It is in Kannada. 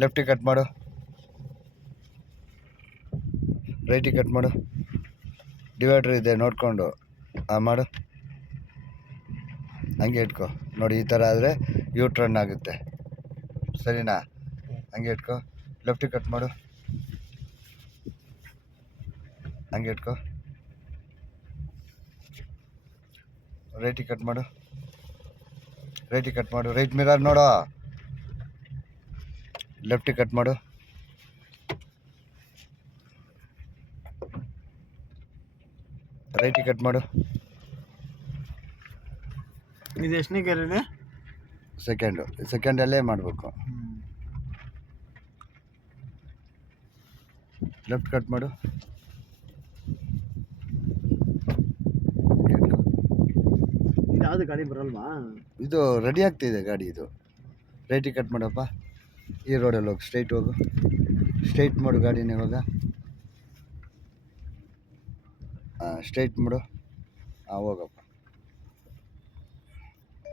ಲೆಫ್ಟಿಗೆ ಕಟ್ ಮಾಡು, ರೈಟಿಗೆ ಕಟ್ ಮಾಡು. ಡಿವೈಡ್ರ್ ಇದೆ ನೋಡಿಕೊಂಡು ಮಾಡು. ಹಂಗೆ ಇಟ್ಕೊ ನೋಡಿ, ಈ ಥರ ಆದರೆ ಯೂ ಟರ್ನ್ ಆಗುತ್ತೆ, ಸರಿನಾ? ಹಂಗೆ ಇಟ್ಕೊ. ಲೆಫ್ಟಿಗೆ ಕಟ್ ಮಾಡು, ಹಂಗೆ ಇಟ್ಕೊ. ರೈಟಿಗೆ ಕಟ್ ಮಾಡು, ರೈಟಿಗೆ ಕಟ್ ಮಾಡು. ರೈಟ್ ಮಿರರ್ ನೋಡು. ಲೆಫ್ಟಿಗೆ ಕಟ್ ಮಾಡು, ರೈಟಿಗೆ ಕಟ್ ಮಾಡು. ಇದು ಎಷ್ಟನೇ ಗೇರ್? ಸೆಕೆಂಡಲ್ಲೇ ಮಾಡಬೇಕು. ಲೆಫ್ಟ್ ಕಟ್ ಮಾಡು, ಯಾವುದು ಗಾಡಿ ಬರಲ್ವಾ? ಇದು ರೆಡಿ ಆಗ್ತಿದೆ ಗಾಡಿ. ಇದು ರೈಟಿಗೆ ಕಟ್ ಮಾಡಪ್ಪ. ಈ ರೋಡಲ್ಲಿ ಹೋಗಿ ಸ್ಟ್ರೈಟ್ ಹೋಗು, ಸ್ಟ್ರೈಟ್ ಮಾಡು ಗಾಡಿನ. ಇವಾಗ ಸ್ಟ್ರೈಟ್ ಮಾಡು. ಹೋಗಪ್ಪ.